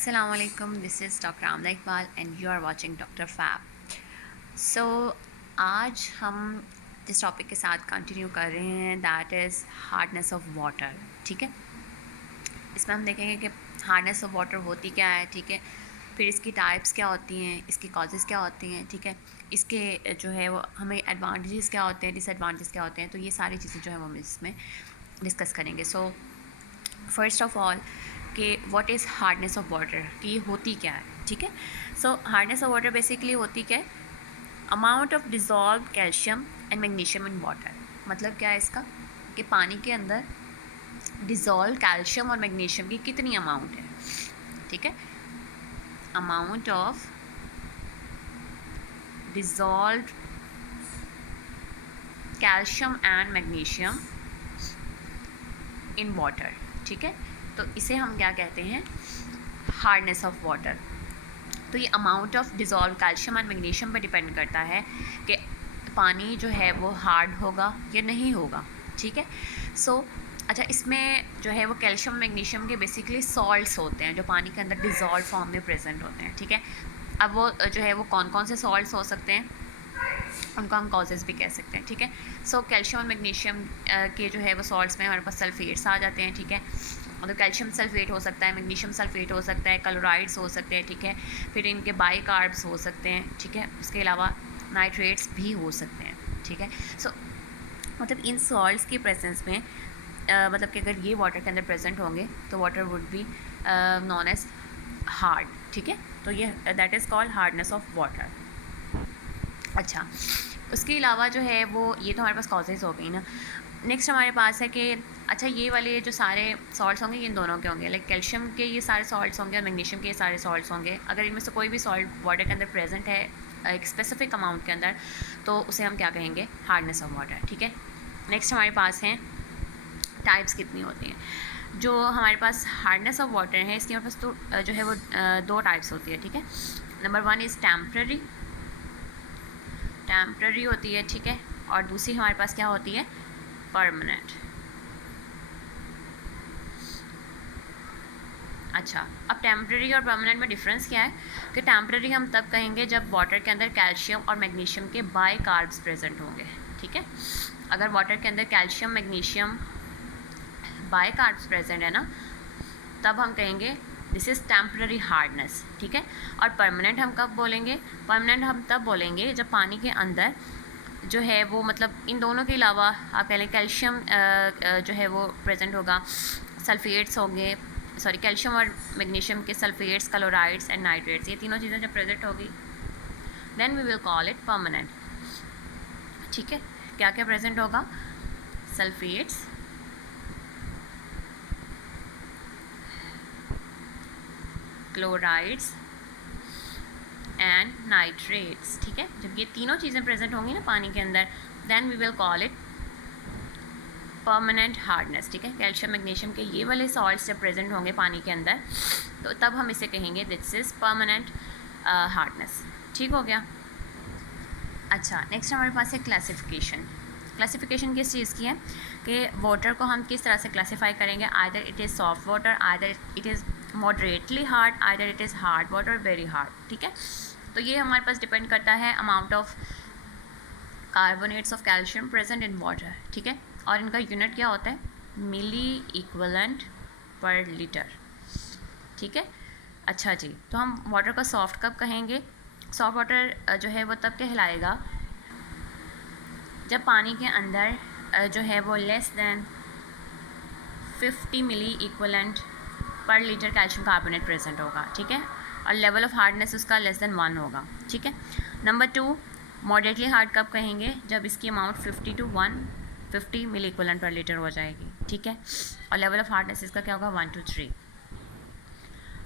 Assalamu alaikum, this is Dr. Amna Iqbal and you are watching Dr. Fab. So आज हम जिस topic के साथ कंटिन्यू कर रहे हैं that is hardness of water. ठीक है, इसमें हम देखेंगे कि हार्डनेस ऑफ वाटर होती क्या है. ठीक है, फिर इसकी टाइप्स क्या होती हैं, इसकी कॉजेज़ क्या होती हैं. ठीक है, इसके जो है वो हमें एडवांटेजेस क्या होते हैं, डिसएडवांटेजेस क्या होते हैं. तो ये सारी चीज़ें जो है वो हम इसमें डिस्कस करेंगे. सो फर्स्ट ऑफ ऑल कि what is hardness of water, कि ये होती क्या है. ठीक है, सो हार्डनेस ऑफ वाटर बेसिकली होती क्या है, amount of dissolve calcium and magnesium in water. मतलब क्या है इसका, कि पानी के अंदर डिज़ोल्व कैल्शियम और मैग्नीशियम की कितनी अमाउंट है. ठीक है, amount of dissolve calcium and magnesium in water. ठीक है, तो इसे हम क्या कहते हैं, हार्डनेस ऑफ वाटर. तो ये amount of dissolve calcium and magnesium पे डिपेंड करता है कि पानी जो है वो हार्ड होगा या नहीं होगा. ठीक है, सो अच्छा, इसमें जो है वो कैल्शियम मैग्नीशियम के बेसिकली सॉल्ट्स होते हैं जो पानी के अंदर डिज़ोल्व फॉर्म में प्रेजेंट होते हैं. ठीक है, अब वो जो है वो कौन कौन से सॉल्ट्स हो सकते हैं, उनको हम कॉजेज़ भी कह सकते हैं. ठीक है, सो कैल्शियम और मैग्नीशियम के जो है वो सॉल्ट्स में हमारे पास सल्फेट्स आ जाते हैं. ठीक है, मतलब कैल्शियम सल्फेट हो सकता है, मैग्नीशियम सल्फेट हो सकता है, क्लोराइड्स हो सकते हैं. ठीक है, फिर इनके बाई कार्ब्स हो सकते हैं. ठीक है, उसके अलावा नाइट्रेट्स भी हो सकते हैं. ठीक है, सो मतलब इन सॉल्ट्स की प्रेजेंस में मतलब कि अगर ये वाटर के अंदर प्रेजेंट होंगे तो water would be known as hard. ठीक है, तो ये that is called hardness of water. अच्छा, उसके अलावा जो है वो ये तो हमारे पास कॉजेज़ हो गई ना. नेक्स्ट हमारे पास है कि अच्छा, ये वाले जो सारे सॉल्ट्स होंगे ये इन दोनों के होंगे, लाइक कैल्शियम के ये सारे सॉल्ट्स होंगे और मैग्नीशियम के ये सारे सॉल्ट्स होंगे. अगर इनमें से कोई भी सॉल्ट वाटर के अंदर प्रेजेंट है एक स्पेसिफिक अमाउंट के अंदर, तो उसे हम क्या कहेंगे, हार्डनेस ऑफ वाटर. ठीक है, नेक्स्ट हमारे पास हैं टाइप्स कितनी होती हैं. जो हमारे पास हार्डनेस ऑफ वाटर है इसके हमारे पास तो जो है वो दो टाइप्स होती है. ठीक है, नंबर वन इज़ टेम्पररी होती है. ठीक है, और दूसरी हमारे पास क्या होती है, परमानेंट. अच्छा, अब टेम्पररी और परमानेंट में डिफरेंस क्या है, कि टेम्पररी हम तब कहेंगे जब वाटर के अंदर कैल्शियम और मैग्नीशियम के बाई कार्ब्स प्रेजेंट होंगे. ठीक है, अगर वाटर के अंदर calcium magnesium by carbs present है ना, तब हम कहेंगे दिस इज़ टेम्पररी हार्डनेस. ठीक है, और परमानेंट हम कब बोलेंगे, परमानेंट हम तब बोलेंगे जब पानी के अंदर जो है वो मतलब इन दोनों के अलावा आप कह लें कैल्शियम जो है वो प्रेजेंट होगा, सल्फेट्स होंगे, सॉरी कैल्शियम और मैग्नीशियम के सल्फेट्स, क्लोराइड्स एंड नाइट्रेट्स, ये तीनों चीज़ें जब प्रेजेंट होगी then we will call it permanent. ठीक है, क्या क्या प्रेजेंट होगा, सल्फेट्स, क्लोराइड्स एंड नाइट्रेट्स. ठीक है, जब ये तीनों चीज़ें प्रेजेंट होंगी ना पानी के अंदर, then we will call it permanent hardness. ठीक है, कैल्शियम मैग्नीशियम के ये वाले सॉल्ट्स जब प्रेजेंट होंगे पानी के अंदर, तो तब हम इसे कहेंगे दिस इज़ परमानेंट हार्डनेस. ठीक हो गया. अच्छा, नेक्स्ट हमारे पास है क्लासिफिकेशन. क्लासिफिकेशन किस चीज़ की है, कि वाटर को हम किस तरह से क्लासीफाई करेंगे, either it is soft water, either it is moderately hard, either it is hard water, very hard. ठीक है, तो ये हमारे पास डिपेंड करता है amount of carbonates of calcium present in water. ठीक है, और इनका यूनिट क्या होता है, मिली इक्वलेंट पर लीटर. ठीक है, अच्छा जी, तो हम वाटर को सॉफ्ट कब कहेंगे, सॉफ्ट वाटर जो है वो तब कहलाएगा जब पानी के अंदर जो है वो लेस दैन 50 मिली इक्वलेंट पर लीटर कैल्शियम कार्बोनेट प्रेजेंट होगा. ठीक है, और लेवल ऑफ हार्डनेस उसका लेस दैन 1 होगा. ठीक है, नंबर 2 मॉडरेटली हार्ड कब कहेंगे, जब इसकी अमाउंट 50 to 150 मिली इक्वलेंट पर लीटर हो जाएगी. ठीक है, और लेवल ऑफ हार्डनेस इसका क्या होगा, 1 to 3.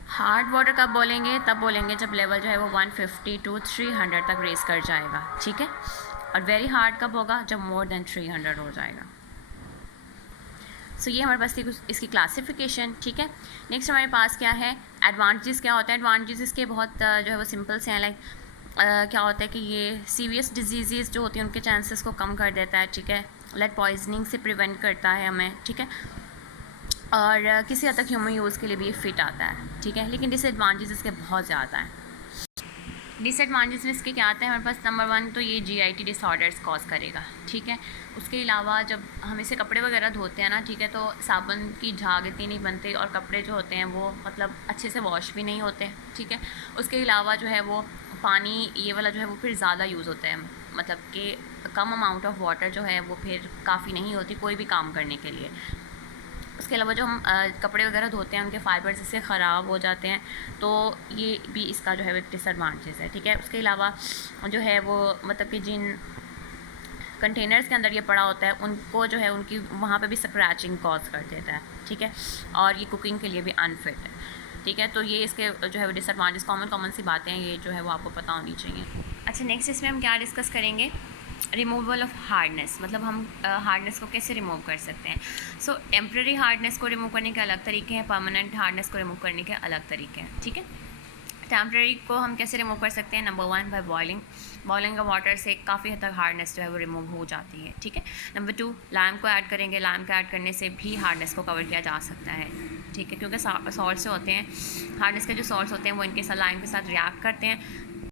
हार्ड वाटर कब बोलेंगे, तब बोलेंगे जब लेवल जो है वो 150 to 300 तक रेस कर जाएगा. ठीक है, और वेरी हार्ड कब होगा, जब मोर देन 300 हो जाएगा. सो ये हमारे पास थी कुछ इसकी क्लासिफिकेशन. ठीक है, नेक्स्ट हमारे पास क्या है, एडवांटेजेस क्या होता है. एडवांटेजेस इसके बहुत जो है वो सिंपल से हैं, लाइक क्या होता है कि ये सीरियस डिजीज़ जो होती हैं उनके चांसेस को कम कर देता है. ठीक है, लेड पॉइजनिंग से प्रिवेंट करता है हमें. ठीक है, और किसी हद तक ह्यूमन यूज़ के लिए भी ये फ़िट आता है, ठीक है। लेकिन डिसएडवांटेज इसके बहुत ज़्यादा हैं। डिसएडवांटेज इसके क्या आते हैं हमारे पास? नंबर 1 तो ये GIT डिसऑर्डर्स कॉज करेगा, ठीक है। उसके अलावा जब हम इसे कपड़े वगैरह धोते हैं ना, ठीक है, तो साबुन की झाग इतनी नहीं बनती और कपड़े जो होते हैं वो मतलब अच्छे से वॉश भी नहीं होते, ठीक है। उसके अलावा जो है वो पानी ये वाला जो है वो फिर ज़्यादा यूज़ होता है, मतलब कि कम अमाउंट ऑफ वाटर जो है वो फिर काफ़ी नहीं होती कोई भी काम करने के लिए। उसके अलावा जो हम कपड़े वगैरह धोते हैं उनके फाइबर्स इससे ख़राब हो जाते हैं, तो ये भी इसका जो है एक डिसएडवांटेज है, ठीक है। उसके अलावा जो है वो मतलब कि जिन कंटेनर्स के अंदर ये पड़ा होता है उनको जो है उनकी वहाँ पे भी स्क्रैचिंग कॉज कर देता है, ठीक है। और ये कुकिंग के लिए भी अनफिट है, ठीक है। तो ये इसके जो है डिसएडवांटेज कॉमन सी बातें हैं, ये जो है वो आपको पता होनी चाहिए। अच्छा, नेक्स्ट इसमें हम क्या डिस्कस करेंगे? रिमूवल ऑफ हार्डनेस, मतलब हम हार्डनेस को कैसे रिमूव कर सकते हैं। सो टेम्प्रेरी हार्डनेस को रिमूव करने के अलग तरीके हैं, परमानेंट हार्डनेस को रिमूव करने के अलग तरीके हैं, ठीक है। टेम्प्रेरी को हम कैसे रिमूव कर सकते हैं? नंबर 1 बाय बॉइलिंग का वाटर से काफ़ी हद तक हार्डनेस जो है वो रिमूव हो जाती है, ठीक है। नंबर 2 लाइम को ऐड करेंगे, लाइम को ऐड करने से भी हार्डनेस को कवर किया जा सकता है, ठीक है, क्योंकि सॉल्ट से होते हैं हार्डनेस के जो सॉल्ट्स होते हैं वो इनके साथ लाइम के साथ रिएक्ट करते हैं